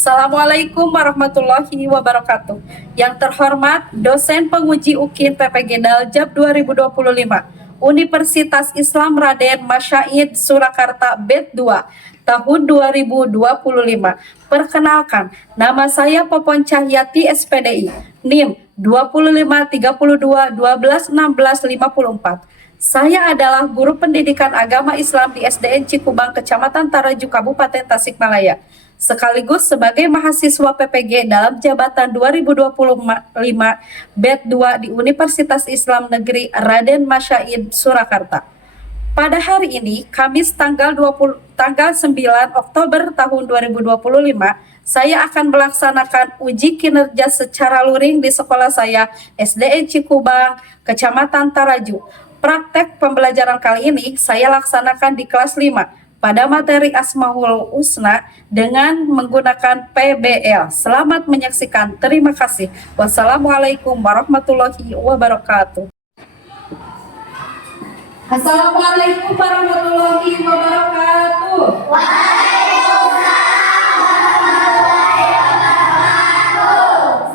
Assalamualaikum warahmatullahi wabarakatuh. Yang terhormat dosen penguji UKIN PPG Daljab 2025 Universitas Islam Raden Masyaid Surakarta BED 2 tahun 2025. Perkenalkan, nama saya Popon Cahyati SPDI, NIM 2532121654. Saya adalah guru pendidikan agama Islam di SDN Cikubang, Kecamatan Taraju, Kabupaten Tasikmalaya, sekaligus sebagai mahasiswa PPG dalam jabatan 2025 BED 2 di Universitas Islam Negeri Raden Masyaid Surakarta. Pada hari ini, Kamis tanggal 9 Oktober tahun 2025, saya akan melaksanakan uji kinerja secara luring di sekolah saya, SDN Cikubang, Kecamatan Taraju. Praktek pembelajaran kali ini saya laksanakan di kelas 5 pada materi Asmaul Husna dengan menggunakan PBL. Selamat menyaksikan. Terima kasih. Wassalamualaikum warahmatullahi wabarakatuh. Assalamualaikum warahmatullahi wabarakatuh.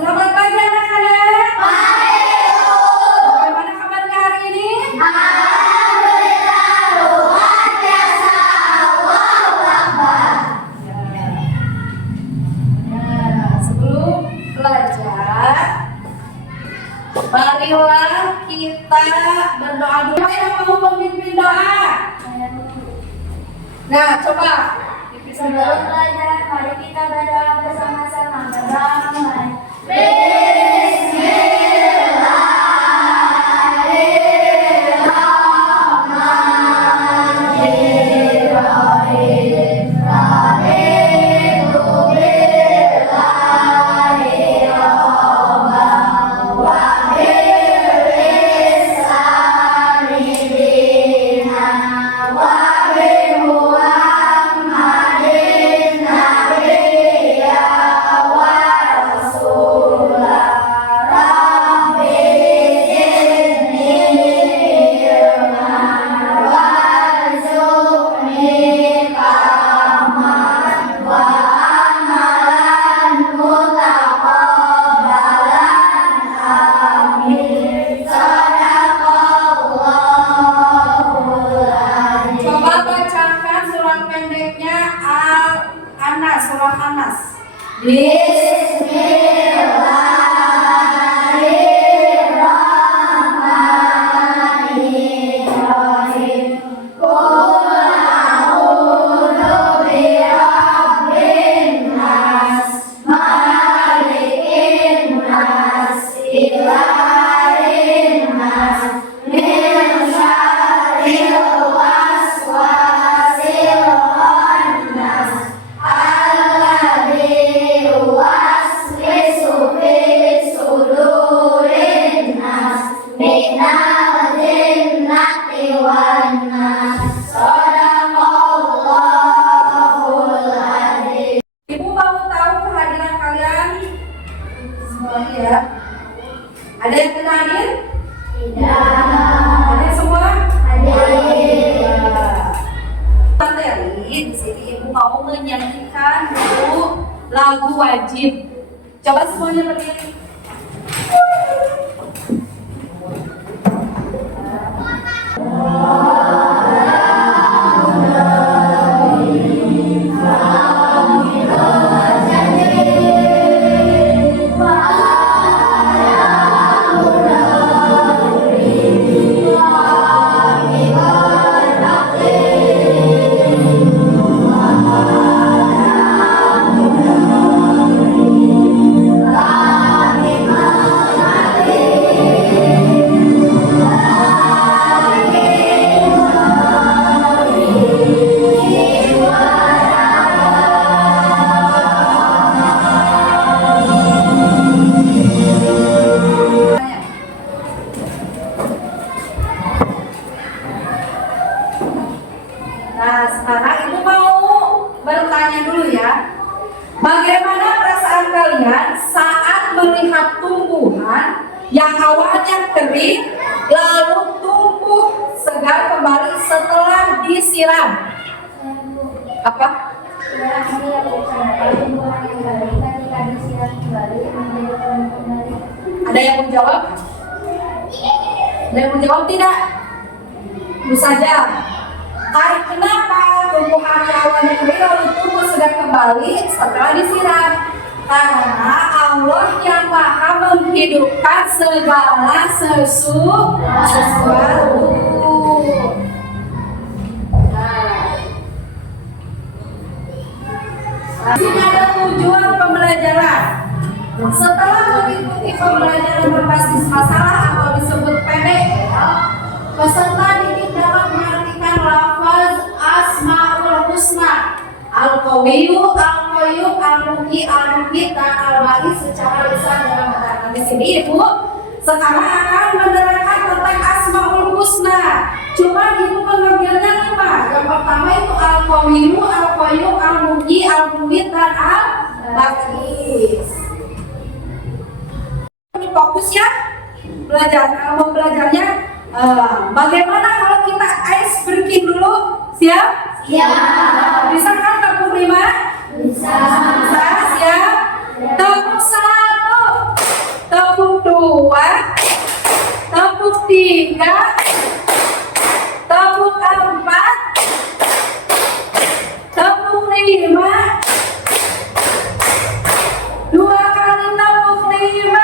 Selamat pagi anak-anak. Bagaimana kabarnya hari ini? Sebelum belajar, marilah kita berdoa dulu. Yang mau memimpin doa? Nah, coba. Sebelum belajar, mari kita berdoa bersama-sama. Berdamai. Surah Anas. Bismillahirrahmanirrahim. Qul a'udzu birabbin nas, malikin nas, ilahin nas, min syarril waswasil khannas. Ibu mau tahu kehadiran kalian semuanya ya? Ada yang tidak hadir? Tidak. Ada semua? Hadir. Materi di sini ibu mau menyanyikan dulu lagu wajib. Coba semuanya berdiri. Nah, sekarang ibu mau bertanya dulu ya. Bagaimana perasaan kalian saat melihat tumbuhan yang awalnya kering lalu tumbuh segar kembali setelah disiram? Apa? Kami yang bercanda Tuhan yang baik ketika disiram kembali menjadi kelompok dari. Ada yang mau jawab? Ada yang mau jawab tidak? Tentu saja. Kenapa tumbuhan awan yang lalu tumbuh sudah kembali setelah disiram? Karena Allah yang maha menghidupkan segala sesuatu. Sini ada tujuan pembelajaran. Setelah mengikuti pembelajaran berbasis masalah atau disebut PDL, peserta didik dapat mengartikan lafaz Asmaul Husna, Al-Qawiyyu, Al-Qayyum, Al-Muhyi, Al-Mumit, dan Al-Bari secara lisan dalam bahasa di sini, Ibu. Sekarang akan menerangkan tentang Asmaul Husna. Cuma Ibu mengambilnya 5. Yang pertama itu Al-Qawiyyu, Al-Qayyum, Al-Muhyi, Al-Mumit, dan Al-Bari. Ini fokus ya belajar. Kalau mau belajarnya bagaimana kalau kita ice breaking dulu? Siap? Siap. Bisa kan tepuk 5? Bisa. Bisa, siap? Tepuk 1, tepuk 2, tepuk 3, tepuk 4, tepuk 5, 2 kali tepuk 5.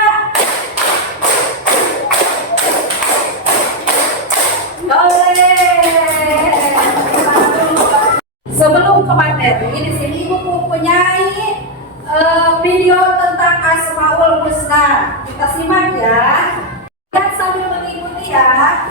Sebelum ke materi, di sini Ibu mempunyai video tentang Asmaul Husna. Kita simak ya. Dan sambil mengikuti ya.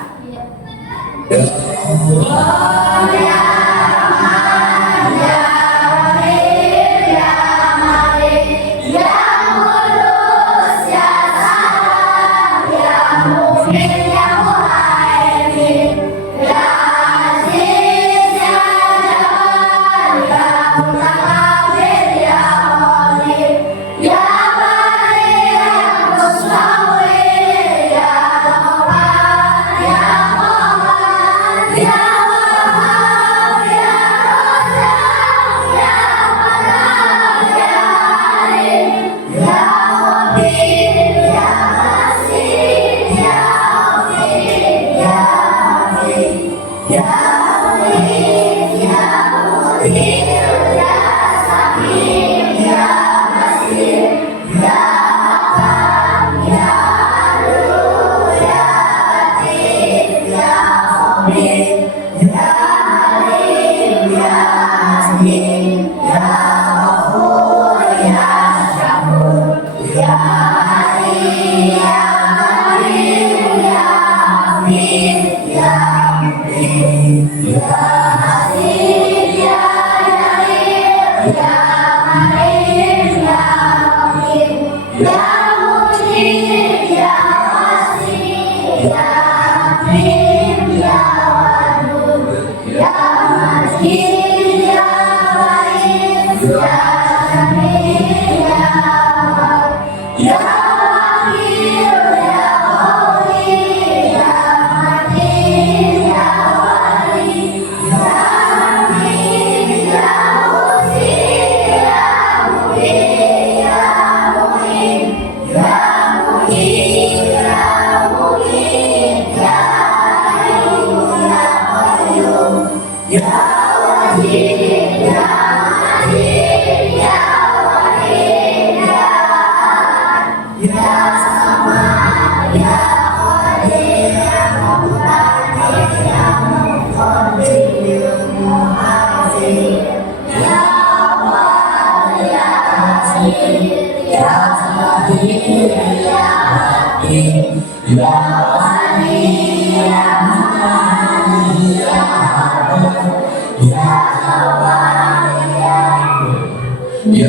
Ya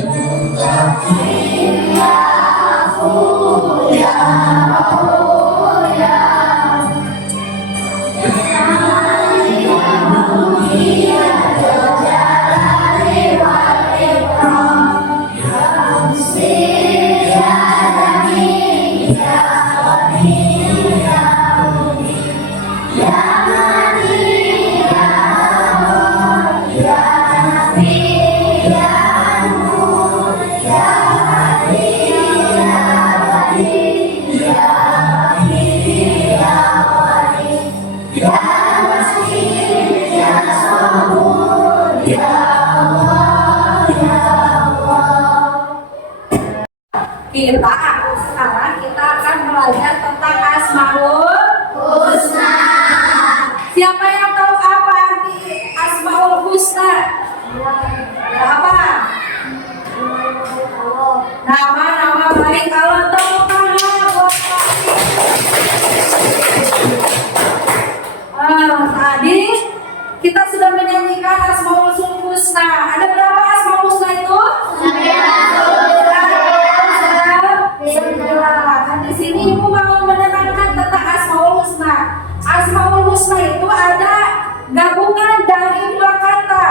sekarang kita akan belajar tentang Asmaul Husna. Siapa yang tahu apa arti Asmaul Husna? Apa? Nama-nama baik. Kalau tahu tadi kita sudah menyanyikan Asmaul Husna. Ada berapa Asmaul Husna itu? 9. Di sini Ibu mau menerangkan tentang Asmaul Husna. Asmaul Husna itu ada gabungan dari 2 kata.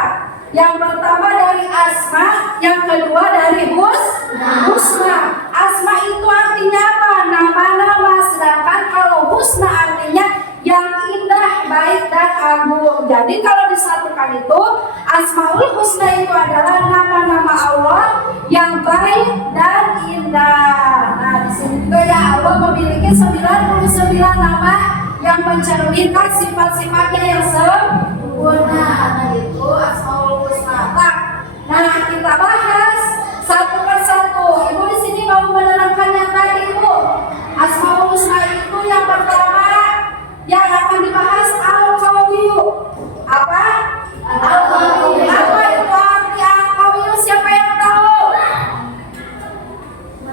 Yang pertama dari asma, yang kedua dari husna. Asma itu artinya apa? Nama-nama. Sedangkan kalau husna artinya yang indah, baik dan agung. Jadi kalau disatukan itu Asmaul Husna itu adalah nama-nama Allah yang baik dan indah. Nah, di sini juga ya Allah memiliki 99 nama yang mencerminkan sifat-sifatnya yang sempurna. Nah, itu Asmaul Husna. Nah, kita bahas satu persatu. Ibu di sini mau menerangkan yang tadi, Ibu. Asmaul Husna itu yang pertama yang akan dibahas Al-Qawiyu. Apa? Al-Qawiyu. Apa itu arti Al-Qawiyu? Siapa yang tahu?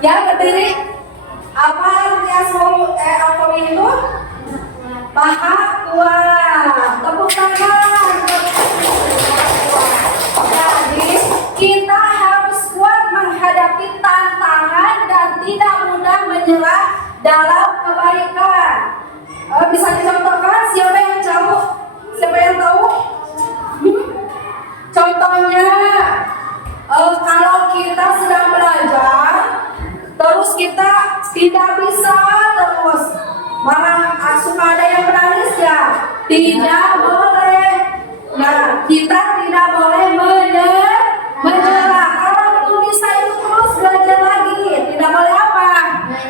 Ya, berdiri. Apa arti Al-Qawiyu itu? Maha kuat. Tepuk tangan. Jadi kita harus kuat menghadapi tantangan dan tidak mudah menyerah dalam kebaikan. Bisa dicontohkan siapa yang tahu? Siapa yang tahu? Contohnya, kalau kita sedang belajar, terus kita tidak bisa terus, malah suka ada yang menangis ya, tidak boleh. Nah, kita tidak boleh menyerah. Kalau belum bisa itu terus belajar lagi, tidak boleh apa?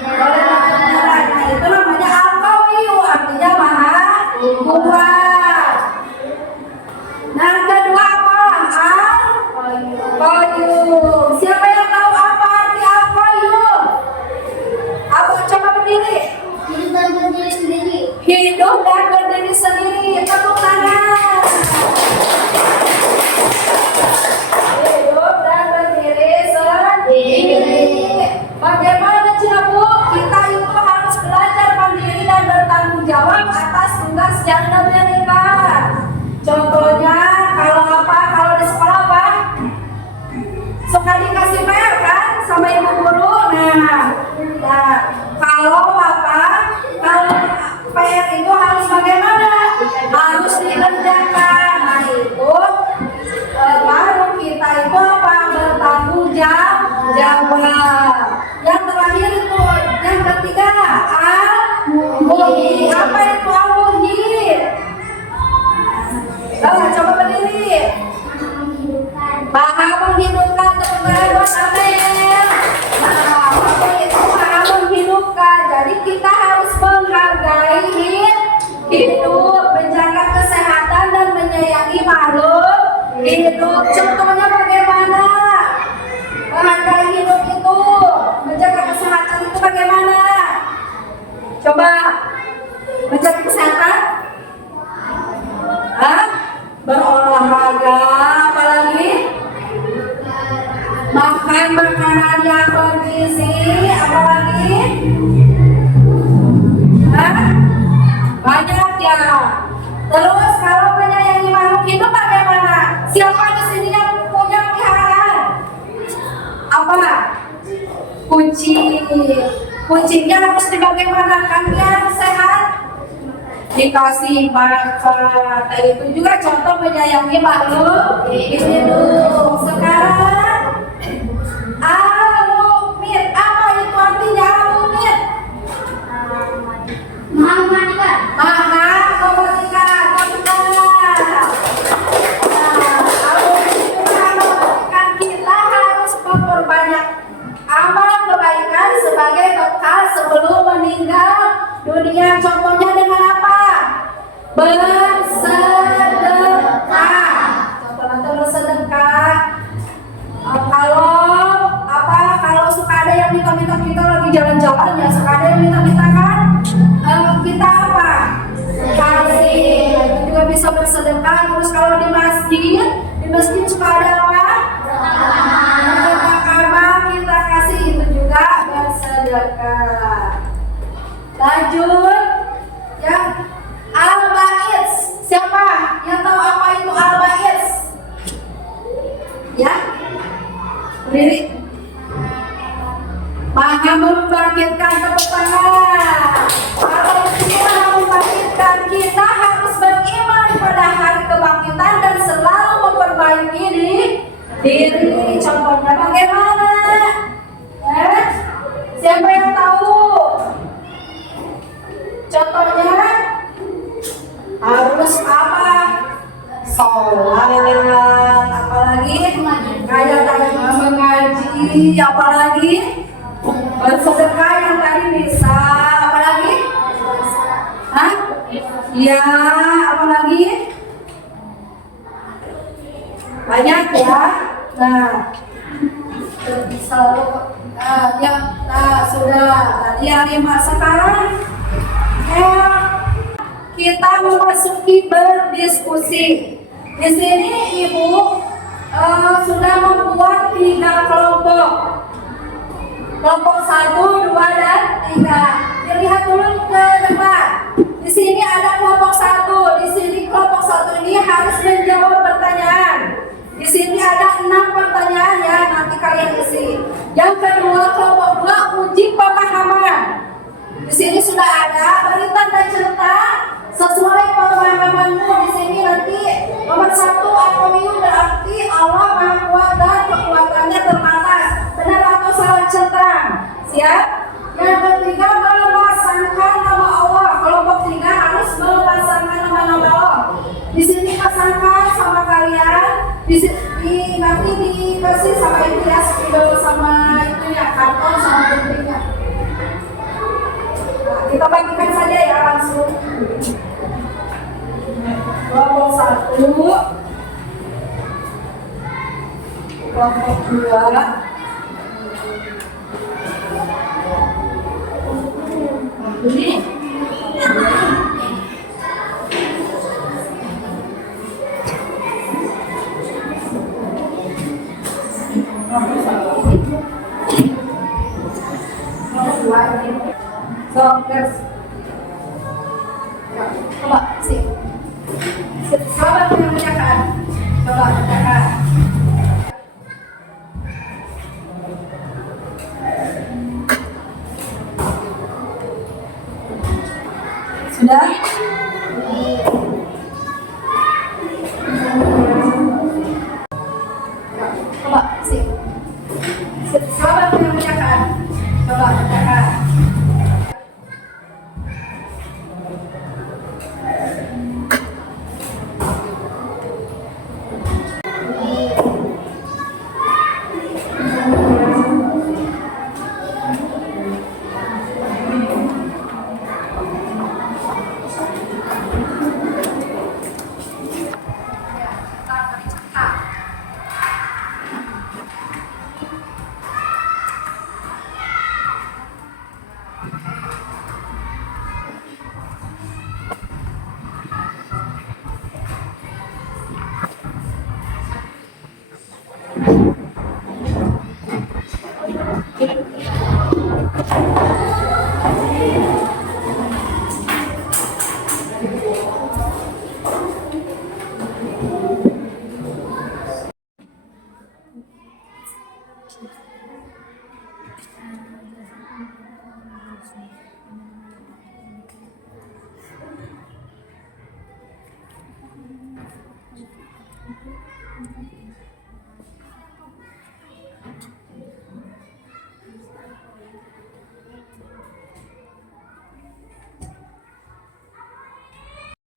Boleh menyerah. Nah, itu namanya Al-Qawiyu, artinya maha kuat. Nah, kedua apa? Al-Qayyum. Siapa yang tahu apa arti Al-Qayyum? Apa? Coba berdiri. Hidup dan berdiri sendiri. Hidup dan berdiri sendiri. Tepuk tangan. Hidup dan berdiri sendiri. Bagaimana cara Bu? Kita itu harus belajar mandiri dan bertanggung jawab atas tugas yang diberikan. Contohnya kalau apa? Kalau di sekolah apa? Suka dikasih PR kan sama ibu guru. Nah, kalau apa? Kalau PR itu harus bagaimana? Harus dikerjakan. Nah, itu baru kita itu apa? Bertanggung jawab. Yang terakhir itu, yang ketiga, al-muhyi. Apa itu al-muhyi? Coba berdiri. Maha menghidupkan. Teman-teman buat Amel. Nah, apa itu maha menghidupkan? Jadi kita harus menghargai hidup, menjaga kesehatan dan menyayangi makhluk hidup. Contohnya bagaimana? Menghargai hidup itu, menjaga kesehatan itu bagaimana? Coba menjaga kesehatan? Berolahraga, apalagi? Makan makanan yang bergizi, apalagi? Banyak ya. Terus kalau menyayangi makhluk hidup bagaimana? Siapa di sini yang punya peliharaan? Apa? Kucing. Kucingnya harus dibagaimanakan biar sehat? Dikasih makan. Itu juga contoh menyayangi makhluk hidup. Sekarang al-mu'min. Apa itu artinya al-mu'min? Maha mematikan. Maha mematikan. Al-mu'min itu maha mematikan. Kita harus memperbanyak amal kebaikan sebagai bekal sebelum meninggal dunia. Contohnya dengan apa? Bersedekah. Contohnya bersedekah. Kalau suka ada yang minta kita lagi lagi jalan-jalan ya suka ada yang minta-minta kan, kita apa? Kasih. Itu juga bisa bersedekah. Terus kalau di masjid suka ada apa? Kamar kita kasih, itu juga bersedekah. Lanjut ya, al-ba'is. Siapa yang tahu apa itu al-ba'is? Ya, berdiri. Maha membangkitkan, tepuk tangan. Kalau kita membangkitkan, kita harus beriman pada hari kebangkitan dan selalu memperbaiki diri. Contohnya bagaimana? Siapa yang tahu? Contohnya harus apa? Sholat, apalagi kayak tadi mengaji, apalagi bersedekah yang tadi bisa, apalagi? Hah? Ya, apalagi? Banyak ya. Nah, selalu sudah tadi yang 5. Sekarang kita memasuki berdiskusi. Di sini Ibu sudah membuat 3 kelompok. Kelompok 1, 2, dan 3. Dilihat dulu ke depan. Di sini ada kelompok 1. Di sini kelompok 1 ini harus menjawab pertanyaan. Di sini ada 6 pertanyaan ya, nanti kalian isi. Yang kedua, kelompok 2, uji pemahaman. Di sini sudah ada beri tanda cerita sesuai pemahamanmu. Di sini nanti nomor 1, Al-Qawiyu berarti Allah Maha Kuat dan kekuatannya terbatas. Benar atau salah centang? Siap? Yang ketiga, memasangkan nama Allah. Kelompok 3 harus memasangkan nama-nama Allah. Di sini pasangkan sama kalian. Di sini nanti dikasih sama itu ya, spidol sama itunya, karton sama guntingnya. Nah, kita bagikan saja ya langsung. Kelompok 1, kelompok 2. Ini so, guys. Coba sih. Sahabat yang menyaksikan. Coba bacakan. Sudah? Coba sih. Sahabat yang menyaksikan. Coba bacakan.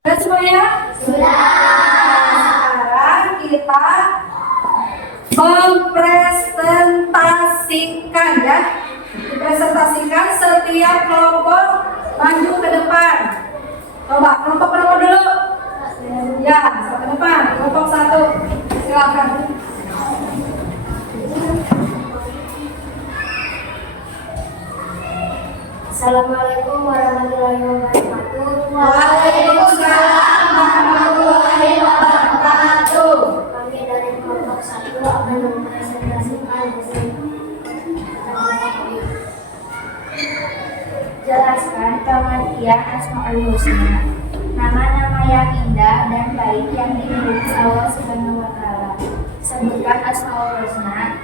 Sudah semuanya? Sudah. Sekarang kita mempresentasikan ya. Dipresentasikan setiap kelompok maju ke depan. Coba kelompok berapa dulu? Ya, ke depan. Kelompok 1. Silakan. Assalamualaikum warahmatullahi wabarakatuh. Waalaikumsalam warahmatullahi wabarakatuh. Kami dari kelompok 1 akan mempresentasikan hasil. Jelaskan pengertian Asmaul Husna. Nama-nama yang indah dan baik yang dimiliki Allah Subhanahu wa Ta'ala. Sebutkan Asmaul Husna.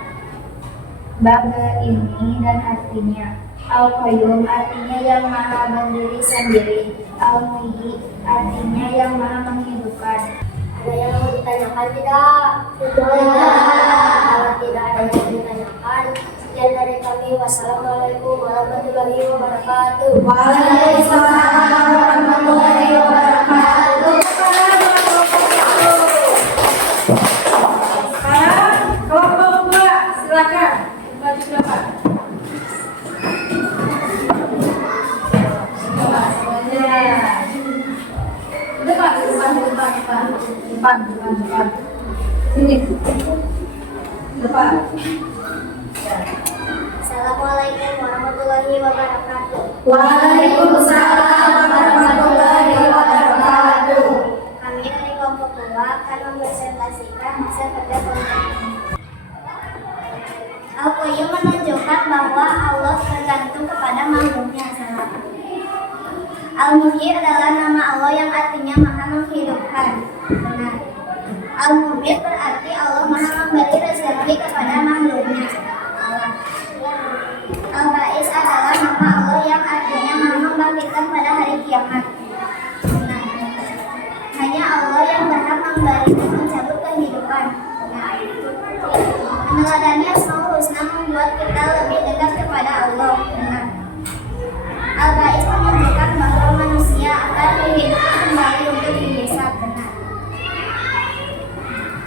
Bab ini dan artinya. Al-Qayyum artinya yang maha berdiri sendiri. Al-Muhyi artinya yang maha menghidupkan. Ada yang mau ditanyakan tidak? Kalau tidak ada yang ditanyakan, sekian dari kami. Wassalamualaikum warahmatullahi wabarakatuh. Waalaikumsalam warahmatullahi wabarakatuh. Sekarang kelompok 2, silakan. Baju berapa? Depan. Sini. Depan. Assalamualaikum warahmatullahi wabarakatuh. Waalaikumsalam warahmatullahi wabarakatuh. Kami dari kelompok 2 akan mempresentasikan hasil kerja kelompok ini. Al-Qayyum menunjukkan bahwa Allah tergantung kepada makhluknya. Al-Muhyi adalah nama Allah yang artinya maha menghidupkan. Benar. Al-Mubin berarti Allah maha memberi rezeki kepada makhluknya. Salah. Al-Ba'is adalah nama Allah yang artinya maha membangkitkan pada hari kiamat. Benar. Hanya Allah yang berhak memberi dan mencabut kehidupan. Benar. Meneladani Asmaul Husna membuat kita lebih dekat kepada Allah. Benar. Al-Ba'is menunjukkan bahwa manusia akan dihidupkan kembali untuk dihisab. Benar.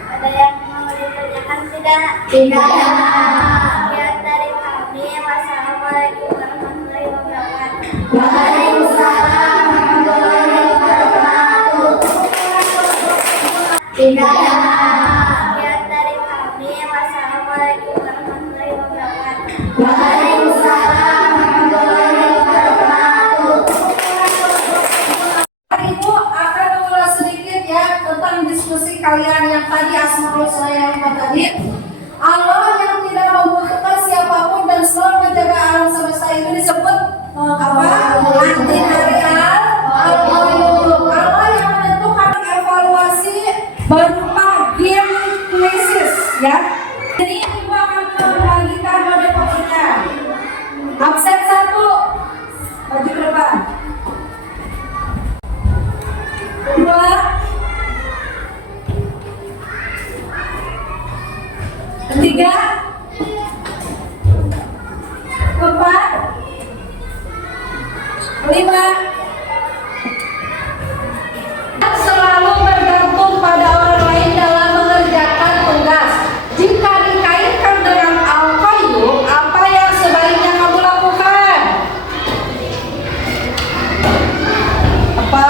Ada yang mau ditanyakan tidak? Tidak. Sekian dari kami. Wassalamualaikum warahmatullahi wabarakatuh. Waalaikumsalam warahmatullahi wabarakatuh. Tidak. Sekian dari kami. Wassalamualaikum warahmatullahi wabarakatuh. Waalaikumsalam warahmatullahi wabarakatuh. Ibu akan mengulas sedikit ya tentang diskusi kalian yang tadi Asmaul Husna yang tadi. Allah yang tidak membutuhkan siapapun dan selalu menjaga alam semesta itu disebut apa? Arti dari Al-Qayyum. Allah yang menentukan evaluasi berupa game quizzes ya. Jadi ibu akan membagikan mode pekerjaan. Absen 1, maju ke depan. 2, 3, 4, 5. Selalu bergantung pada orang lain dalam mengerjakan tugas. Jika dikaitkan dengan Al-Qayyum, apa yang sebaiknya kamu lakukan? Apa?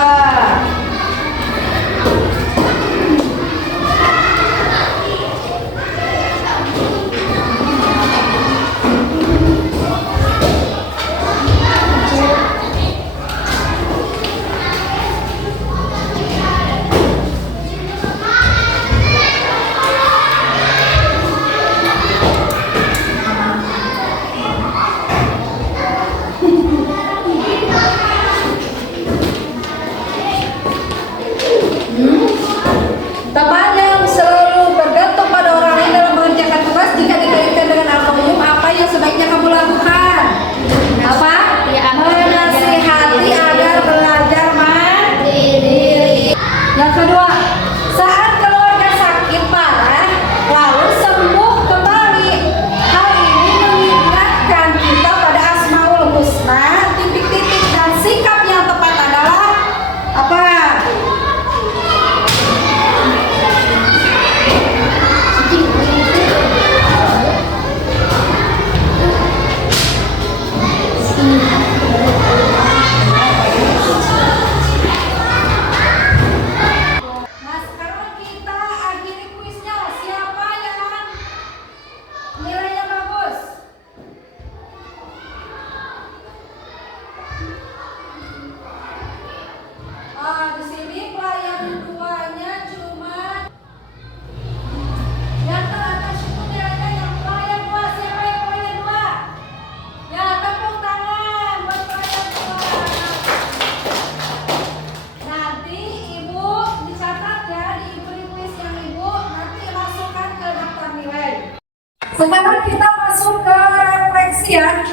Sekarang kita masuk ke refleksi ya.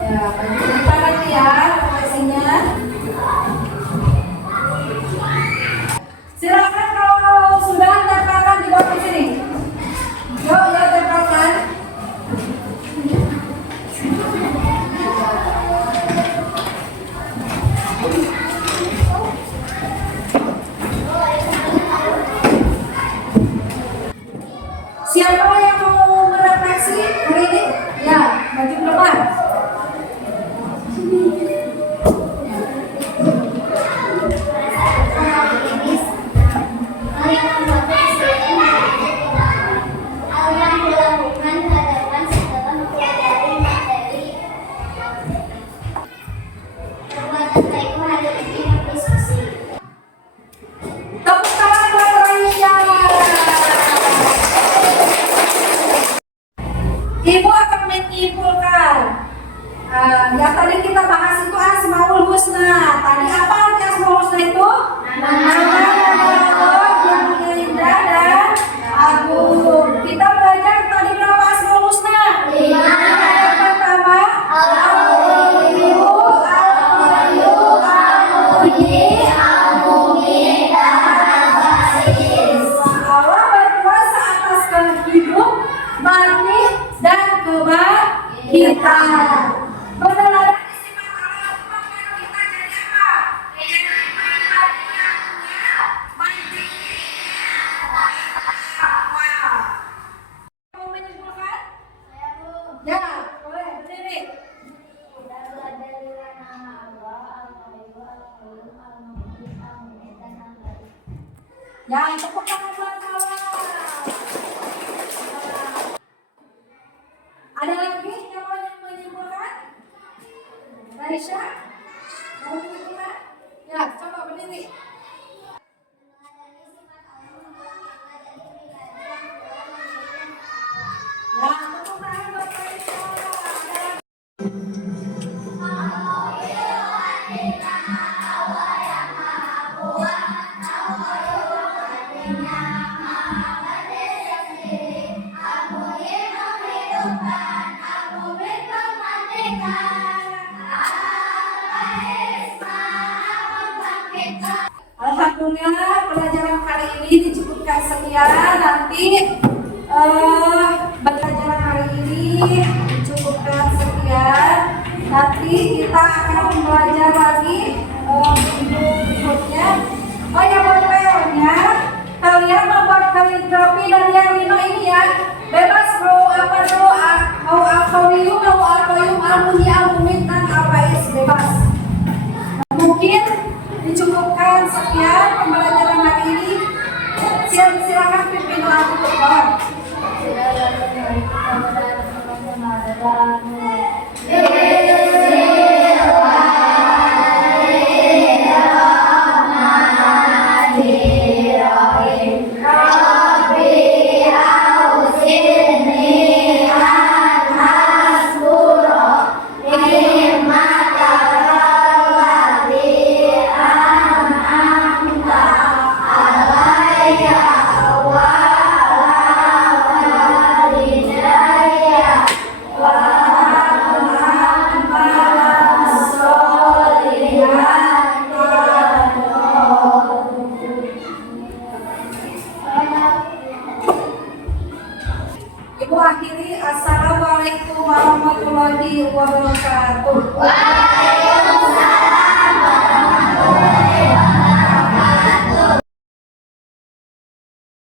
Ya, bagi kita nanti ya refleksinya. Silakan kalau sudah tempelkan di bawah sini. Yuk, ya tempelkan. Siapa yang mau merefleksi hari ini? Ya, maju ke depan. Hal yang membuat presiden hal yang dilakukan terhadap setelah mempelajari materi perbuatan Taiko hari ini berdiskusi. Tepuk tangan buat Raisya. Ibu akan menyimpulkan yang tadi kita bahas itu Asmaul Husna. Tadi apa arti Asmaul Husna itu? Nama Allah yang mulia indah dan agung. Kita belajar tadi berapa Asmaul Husna? 5. Yang pertama Al-Qayyum, Al-Qayyum, Al-Muhyi, Al-Mumin, dan Al-Aziz. Allah berkuasa atas hidup, mati, dan kebangkitan. Meneladani sifat Allah menyebabkan kita jadi apa? Jadi pribadi yang mulia, mandiri, takwa. Mau menyimpulkan? Ya, boleh berdiri. Kita belajar dengan nama Allah, Al-Qayyum, Al-Qayyum, Al-Muhyi, Al-Mumin, dan Al-Aziz. Ya, tepuk tangan buat Allah. Ada lagi yang mau menyimpulkan? Raisya? Mau menyimpulkan? Ya, coba berdiri. Meneladani sifat Allah membuat kita jadi pribadi yang mulia, mandiri, dan Ya, tepuk tangan buat Raisya. Alhamdulillah pelajaran kali ini dicukupkan sekian. Nanti pelajaran hari ini dicukupkan sekian. Nanti kita akan belajar lagi minggu berikutnya. Oh ya, buat PR-nya kalian membuat kaligrafi dan yang lino ini ya. Bebas mau apa dulu, mau Al-Qayyum, mau Al-Qayyum, Al-Muhyi, Al-Mumin, dan Al-Aziz, bebas. Mungkin dicukupkan sekian pembelajaran hari ini. Silakan pimpin doa untuk